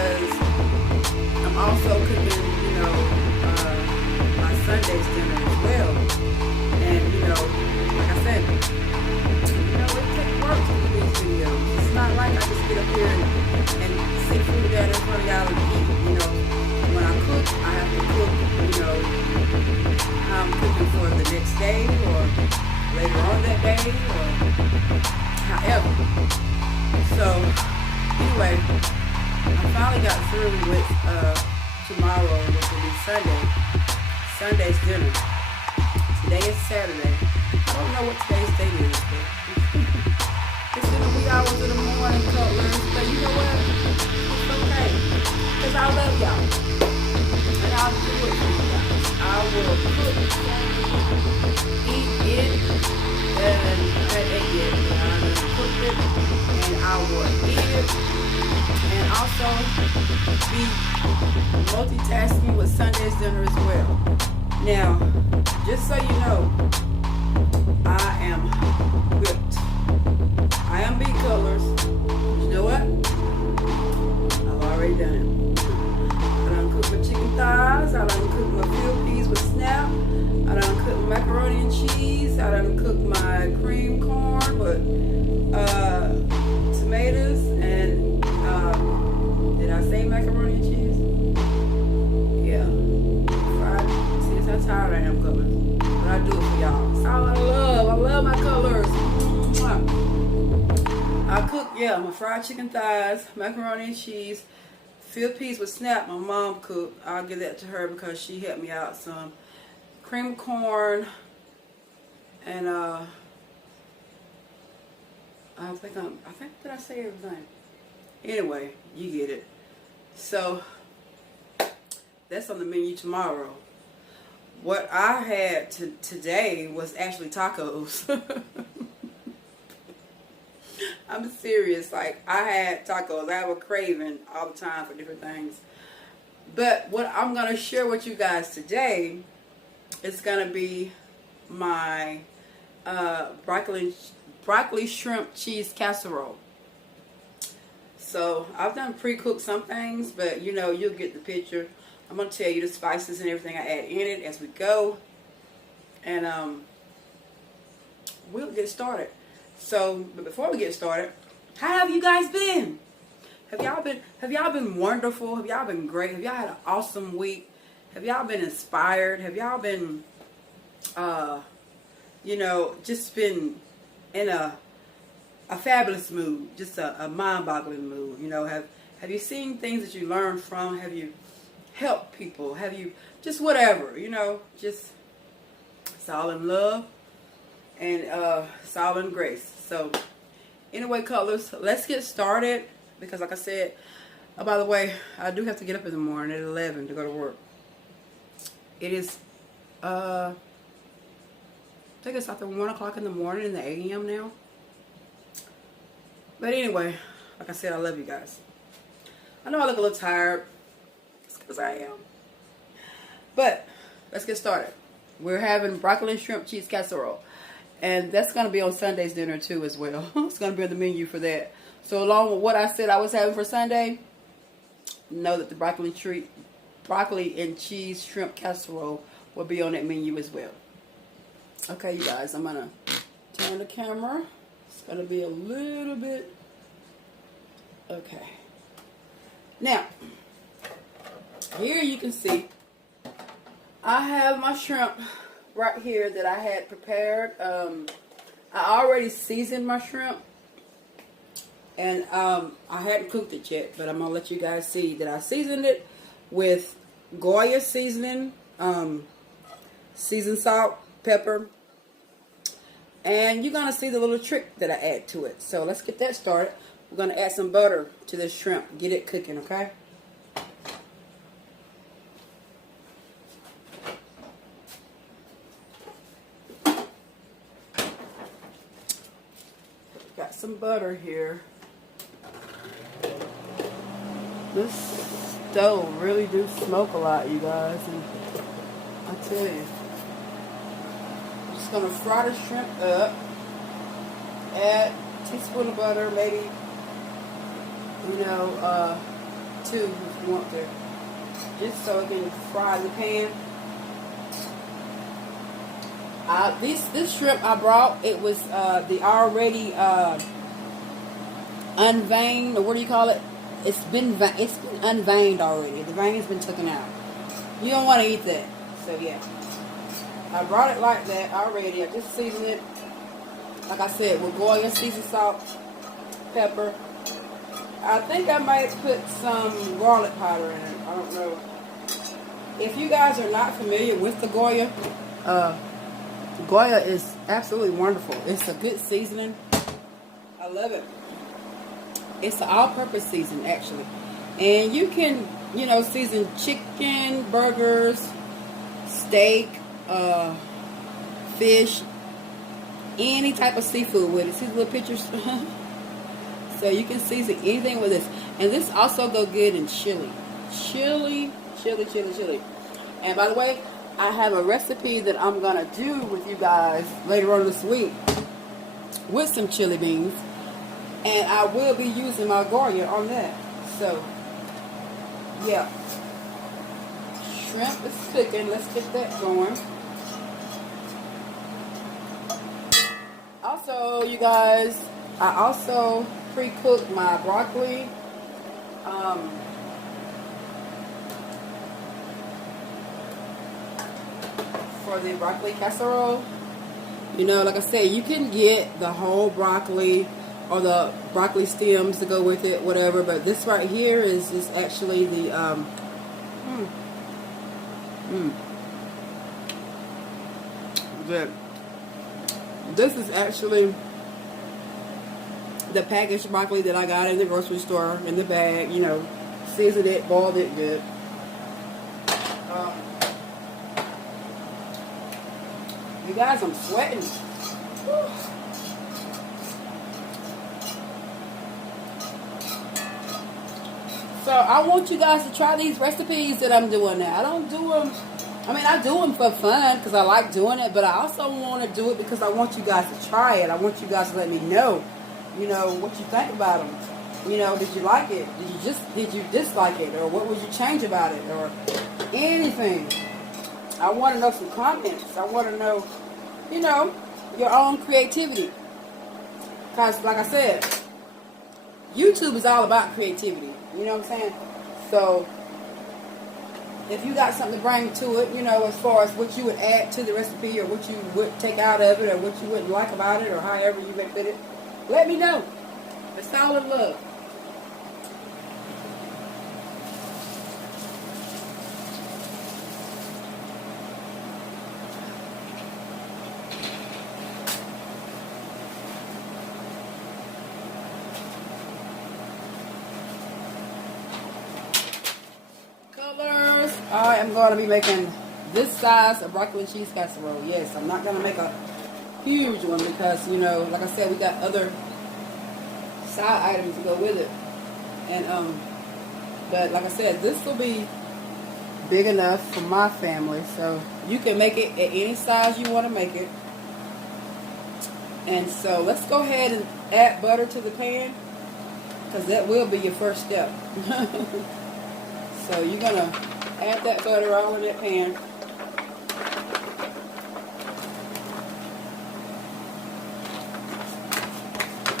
because I'm also cooking, my Sunday's dinner as well. And, like I said, it takes work to do these videos. It's not like I just get up here and sit food down in front of y'all and eat. When I cook, I have to cook, I'm cooking for the next day or later on that day or however. So, anyway, I finally got through with tomorrow, which will be Sunday's dinner. Today is Saturday. I don't know what today's date is, but it's in the wee hours of the morning, Cutlers. But you know what? It's okay. Because I love y'all. And I'll do it for you guys. I will cook, eat it, and I hadn't ate yet. I just cooked it, and I will eat it. And also be multitasking with Sunday's dinner as well. Now, just so you know, I am whipped. I am beet colors. You know what? I've already done it. I done cooked my chicken thighs. I done cooked my field peas with snap. I done cooked macaroni and cheese. I done cooked my cream corn with tomatoes and did I say macaroni and cheese? Yeah. Fried. See, that's how tired I am, colors. But I do it for y'all. It's all I love. I love my colors. I cook, my fried chicken thighs, macaroni and cheese, field peas with snap. My mom cooked. I'll give that to her because she helped me out some. Cream corn, and I think did I say everything? Anyway, you get it. So that's on the menu tomorrow. What I had today was actually tacos. I'm serious. Like, I had tacos. I have a craving all the time for different things. But what I'm going to share with you guys today is going to be my broccoli shrimp cheese casserole. So I've done pre-cooked some things, but you'll get the picture. I'm going to tell you the spices and everything I add in it as we go. And we'll get started. So, but before we get started, how have you guys been? Have y'all been wonderful? Have y'all been great? Have y'all had an awesome week? Have y'all been inspired? Have y'all been just been in a fabulous mood, just a mind-boggling mood? Have you seen things that you learned from? Have you helped people? Have you just whatever? Just it's all in love and it's all in grace. So anyway, colors, let's get started because, like I said, by the way, I do have to get up in the morning at 11 to go to work. It is I think it's after 1 o'clock in the morning in the a.m. now. But anyway, like I said, I love you guys. I know I look a little tired. It's because I am. But let's get started. We're having broccoli and shrimp cheese casserole. And that's going to be on Sunday's dinner too as well. It's going to be on the menu for that. So along with what I said I was having for Sunday, know that the broccoli and cheese shrimp casserole will be on that menu as well. Okay, you guys, I'm going to turn the camera. It's going to be a little bit... Okay. Now, here you can see I have my shrimp right here that I had prepared. I already seasoned my shrimp. And I hadn't cooked it yet, but I'm going to let you guys see that I seasoned it with Goya seasoning, seasoned salt, pepper, and you're going to see the little trick that I add to it. So let's get that started. We're going to add some butter to this shrimp, get it cooking, okay? Got some butter here. This stove really do smoke a lot, you guys, and I tell you, I'm just gonna fry the shrimp up, add a teaspoon of butter, maybe too if you want to. Just so it can fry in the pan. This shrimp I brought, it was the already unveined, or what do you call it? It's been unveined already. The vein's been taken out. You don't want to eat that. So yeah, I brought it like that already. I just seasoned it, like I said, with Goya seasoned salt, pepper. I think I might put some garlic powder in it. I don't know. If you guys are not familiar with the Goya, Goya is absolutely wonderful. It's a good seasoning. I love it. It's an all-purpose season, actually. And you can, you know, season chicken, burgers, steak, fish, any type of seafood with it. See the little pictures? So you can season anything with this. And this also go good in chili. Chili. And by the way, I have a recipe that I'm going to do with you guys later on this week with some chili beans. And I will be using my Goya on that. So, yeah. Shrimp is cooking. Let's get that going. Also, you guys, I also pre-cooked my broccoli. For the broccoli casserole. You know, like I said, you can get the whole broccoli or the broccoli stems to go with it, whatever. But this right here is actually the good. This is actually the packaged broccoli that I got in the grocery store in the bag. You know, seasoned it, boiled it good. You guys, I'm sweating. Whew. So I want you guys to try these recipes that I'm doing now. I don't do them, I mean, I do them for fun because I like doing it, but I also want to do it because I want you guys to try it. I want you guys to let me know, you know, what you think about them. You know, did you like it? Did you dislike it? Or what would you change about it? Or anything. I want to know some comments. I want to know, you know, your own creativity. Because, like I said, YouTube is all about creativity. You know what I'm saying? So, if you got something to bring to it, you know, as far as what you would add to the recipe or what you would take out of it or what you wouldn't like about it or however you may fit it, let me know. It's all in love. I am going to be making this size of broccoli and cheese casserole. Yes, I'm not going to make a huge one because, you know, like I said, we got other side items to go with it. And, but like I said, this will be big enough for my family. So you can make it at any size you want to make it. And so let's go ahead and add butter to the pan because that will be your first step. So you're going to add that butter all in that pan.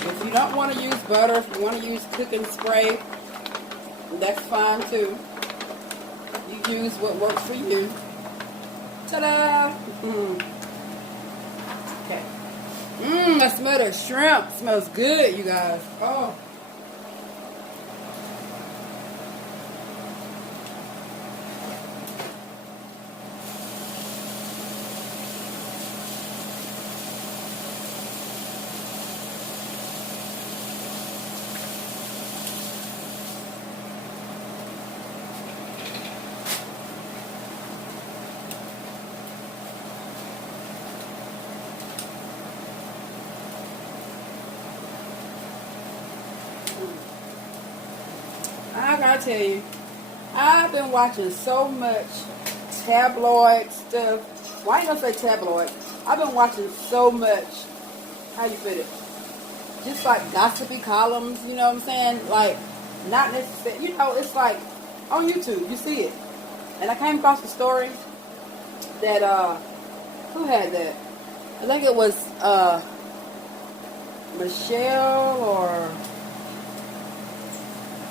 If you don't want to use butter, if you want to use cooking spray, that's fine too. You use what works for you. Ta-da! Okay. I smell the shrimp. It smells good, you guys. Oh. I gotta tell you, I've been watching so much tabloid stuff. Well, I ain't gonna say tabloid. I've been watching so much, how you put it, just like gossipy columns, you know what I'm saying? Like, not necessarily, you know, it's like on YouTube, you see it. And I came across the story that, who had that? I think it was, Michelle or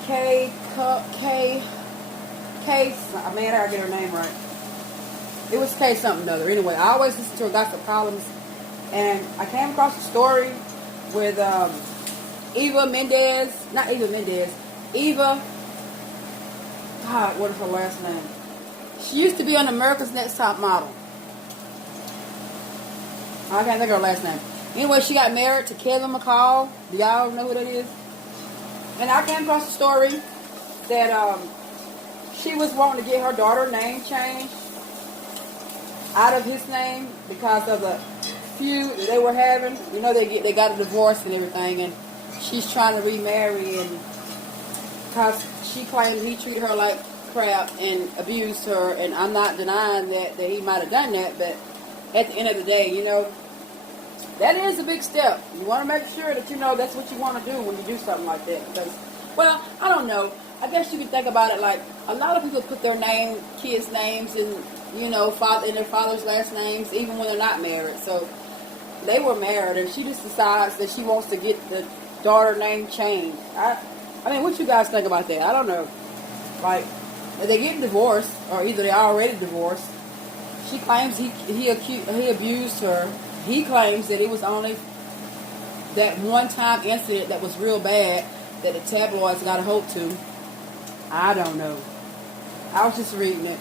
K, man, I gotta get her name right. It was K something or other. Anyway, I always listen to her gossip columns, and I came across a story with Eva Mendez, not Eva Mendez, Eva, God, what is her last name? She used to be on America's Next Top Model. I can't think of her last name. Anyway, she got married to Kevin McCall. Do y'all know who that is? And I came across a story that she was wanting to get her daughter's name changed out of his name because of the feud that they were having. You know, they got a divorce and everything, and she's trying to remarry, and because she claimed he treated her like crap and abused her, and I'm not denying that he might have done that, but at the end of the day, you know, that is a big step. You want to make sure that you know that's what you want to do when you do something like that. Because, well, I don't know. I guess you can think about it like a lot of people put their kids' names in, you know, in their father's last names, even when they're not married. So they were married, and she just decides that she wants to get the daughter name changed. I mean, what you guys think about that? I don't know. Like, if they get divorced, or either they're already divorced. She claims he abused her. He claims that it was only that one-time incident that was real bad that the tabloids got a hold to. I don't know. I was just reading it.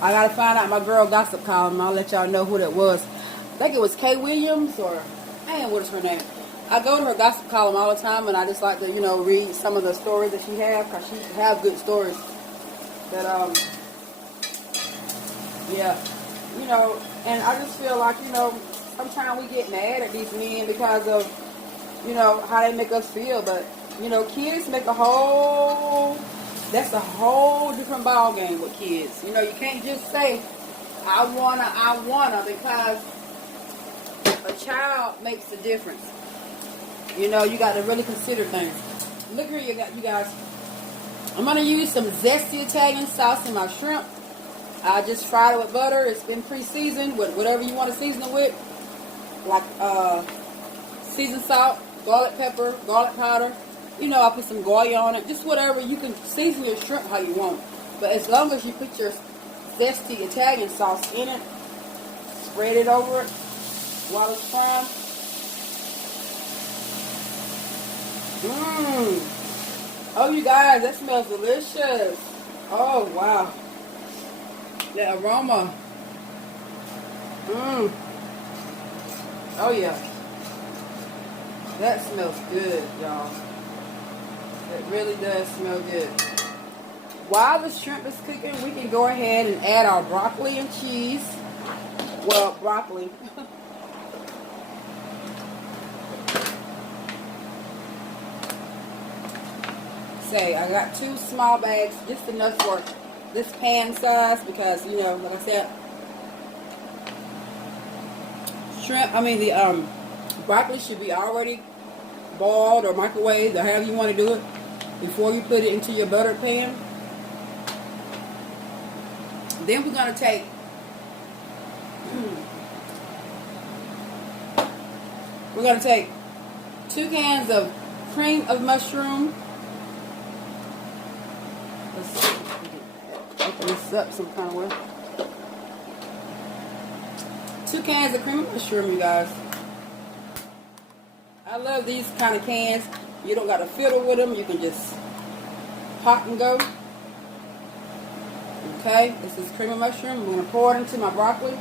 I gotta find out my girl gossip column. I'll let y'all know who that was. I think it was Kay Williams, or man, what is her name? I go to her gossip column all the time, and I just like to, you know, read some of the stories that she has, because she have good stories. But yeah, you know, and I just feel like, you know, sometimes we get mad at these men because of, you know, how they make us feel. But, you know, kids make that's a whole different ball game with kids. You know, you can't just say, I wanna, because a child makes a difference. You know, you got to really consider things. Look here, you guys. I'm going to use some zesty Italian sauce in my shrimp. I just fried it with butter. It's been pre-seasoned with whatever you want to season it with. Like seasoned salt, garlic pepper, garlic powder. You know, I put some Goya on it. Just whatever. You can season your shrimp how you want. But as long as you put your zesty Italian sauce in it, spread it over it while it's frying. Oh, you guys, that smells delicious. Oh, wow. The aroma. Oh, yeah. That smells good, y'all. It really does smell good. While the shrimp is cooking, we can go ahead and add our broccoli and cheese. Well, broccoli. I got 2 small bags, just enough for this pan size, because, you know, like I said, the broccoli should be already boiled or microwaved, or however you want to do it, before you put it into your buttered pan. Then we're going to take we're going to take 2 cans of cream of mushroom. Let's see if we can open this up some kind of way. 2 cans of cream of mushroom, you guys. I love these kind of cans. You don't got to fiddle with them. You can just pop and go. Okay, this is cream of mushroom. I'm going to pour it into my broccoli.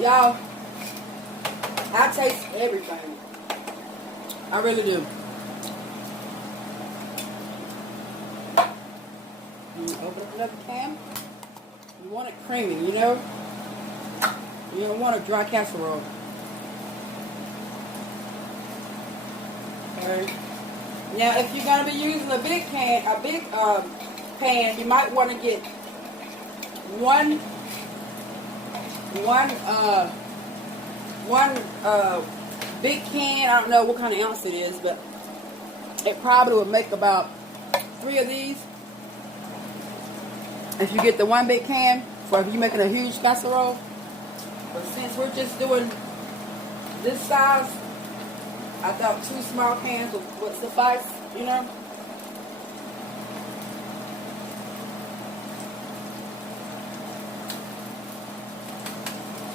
Y'all, I taste everything. I really do. Open up another can. You want it creamy, you know? You don't want a dry casserole. Okay. Now, if you're gonna be using a big pan, you might want to get one big can. I don't know what kind of ounce it is, but it probably would make about 3 of these. If you get the one big can, for if you're making a huge casserole. But since we're just doing this size, I thought 2 small cans would suffice, you know.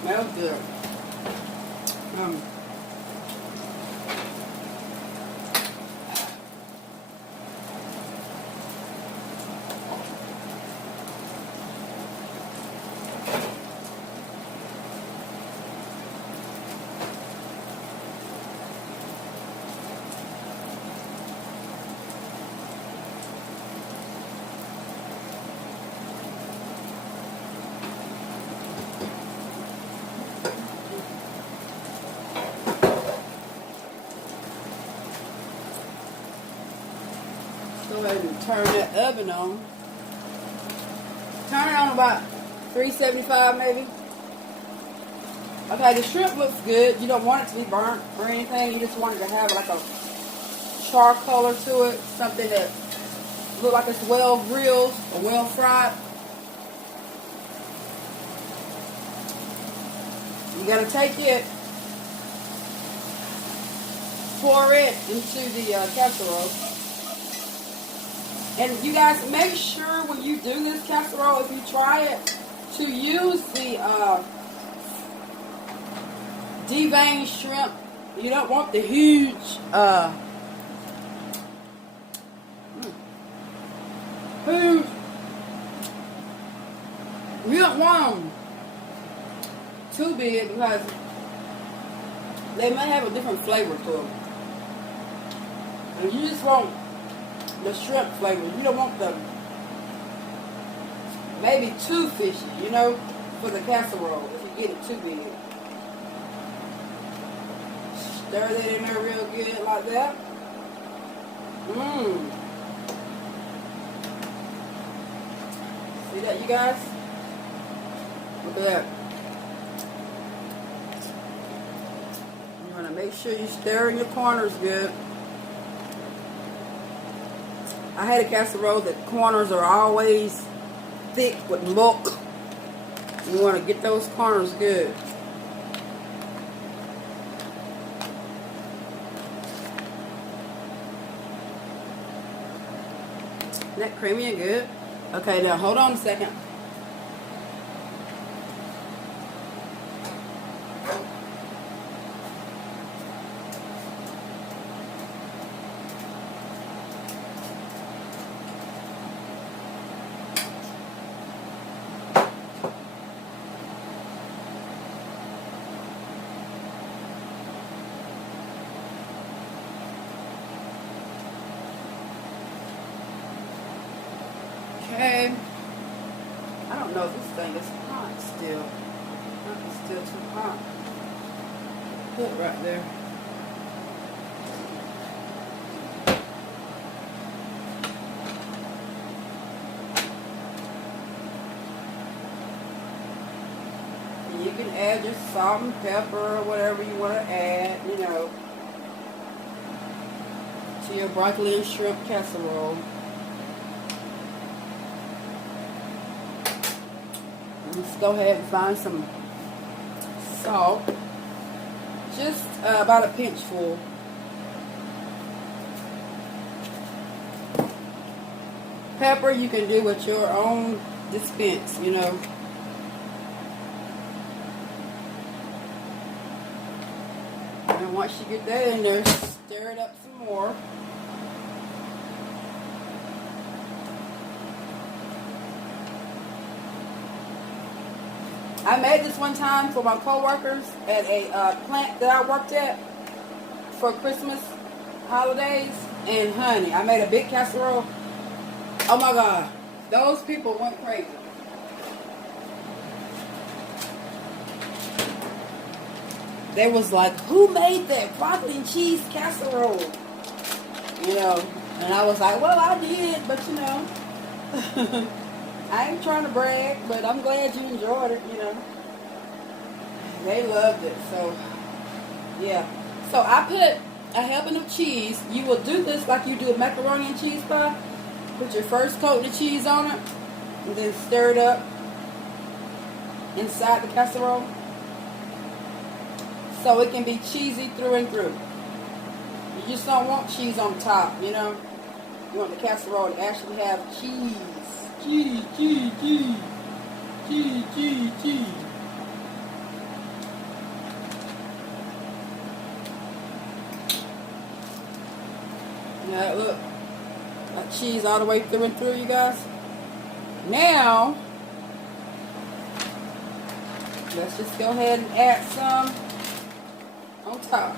Smells good. Go ahead and turn that oven on. Turn it on about 375 maybe. Okay, the shrimp looks good. You don't want it to be burnt or anything. You just want it to have like a char color to it. Something that looks like it's well grilled or well fried. You gotta take it, pour it into the casserole. And you guys, make sure when you do this casserole, if you try it, to use the deveined shrimp. You don't want the huge you don't want them too big because they may have a different flavor to them. And you just want the shrimp flavor. You don't want them maybe too fishy, you know, for the casserole if you get it too big. Stir that in there real good like that. See that, you guys? Look at that. You're gonna make sure you stir in your corners good. I had a casserole that corners are always thick with milk. You want to get those corners good. Isn't that creamy and good? Okay, now hold on a second. Okay. I don't know if this thing is hot still. It's still too hot. Put it right there. And you can add your salt and pepper or whatever you want to add, you know, to your broccoli and shrimp casserole. Let's go ahead and find some salt. Just about a pinch full. Pepper you can do with your own dispense, you know. And once you get that in there, stir it up some more. I made this one time for my co-workers at a plant that I worked at for Christmas holidays. And honey, I made a big casserole. Oh my God, those people went crazy. they was like, who made that broccoli and cheese casserole? You know, and I was like, well, I did, but you know, I ain't trying to brag, but I'm glad you enjoyed it, you know. They loved it, so, yeah. So I put a helping of cheese. You will do this like you do a macaroni and cheese pie. Put your first coat of cheese on it, and then stir it up inside the casserole, so it can be cheesy through and through. You just don't want cheese on top, you know. You want the casserole to actually have cheese. Cheese, cheese, cheese. Cheese, cheese, cheese. Now look, got cheese all the way through and through, you guys. Now, let's just go ahead and add some on top.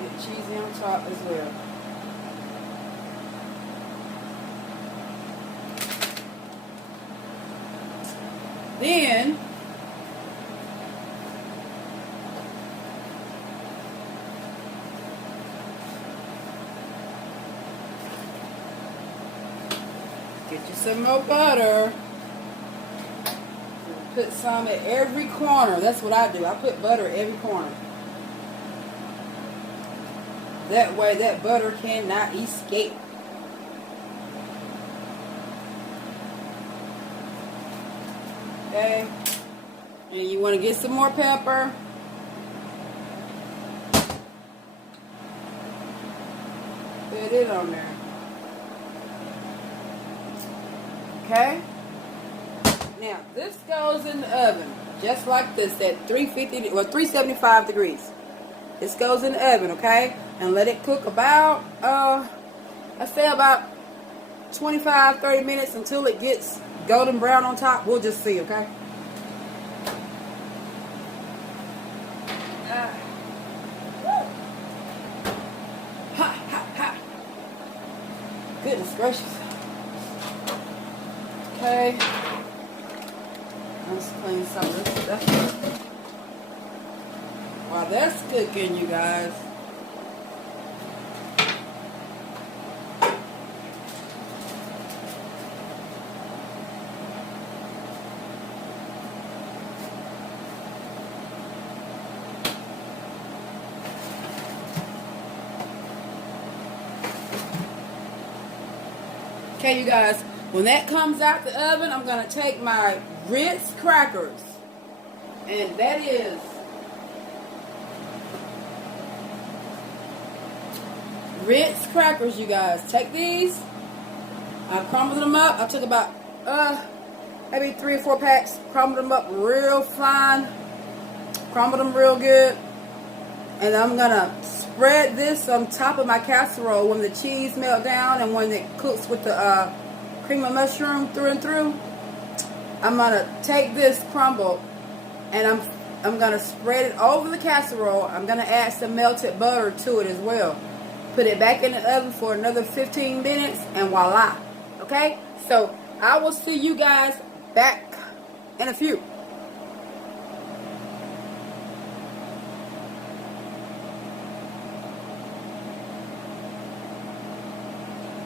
Get cheesy on top as well. Then get you some more butter. Put some at every corner. That's what I do. I put butter at every corner. That way that butter cannot escape. Okay. And you want to get some more pepper. Put it on there. Okay. Now this goes in the oven just like this at 350 or 375 degrees. This goes in the oven, okay? And let it cook about I'd say about 25-30 minutes until it gets golden brown on top. We'll just see, okay? Ha ha ha. Goodness gracious. Okay. Let's clean some of this stuff. While that's cooking, you guys, okay, you guys, when that comes out the oven, I'm going to take my Ritz crackers, and that is Ritz crackers, you guys. Take these. I crumbled them up. I took about maybe 3 or 4 packs. Crumbled them up real fine. Crumbled them real good. And I'm gonna spread this on top of my casserole when the cheese melts down and when it cooks with the cream of mushroom through and through. I'm gonna take this crumble and I'm gonna spread it over the casserole. I'm gonna add some melted butter to it as well. Put it back in the oven for another 15 minutes and voila. Okay? So I will see you guys back in a few.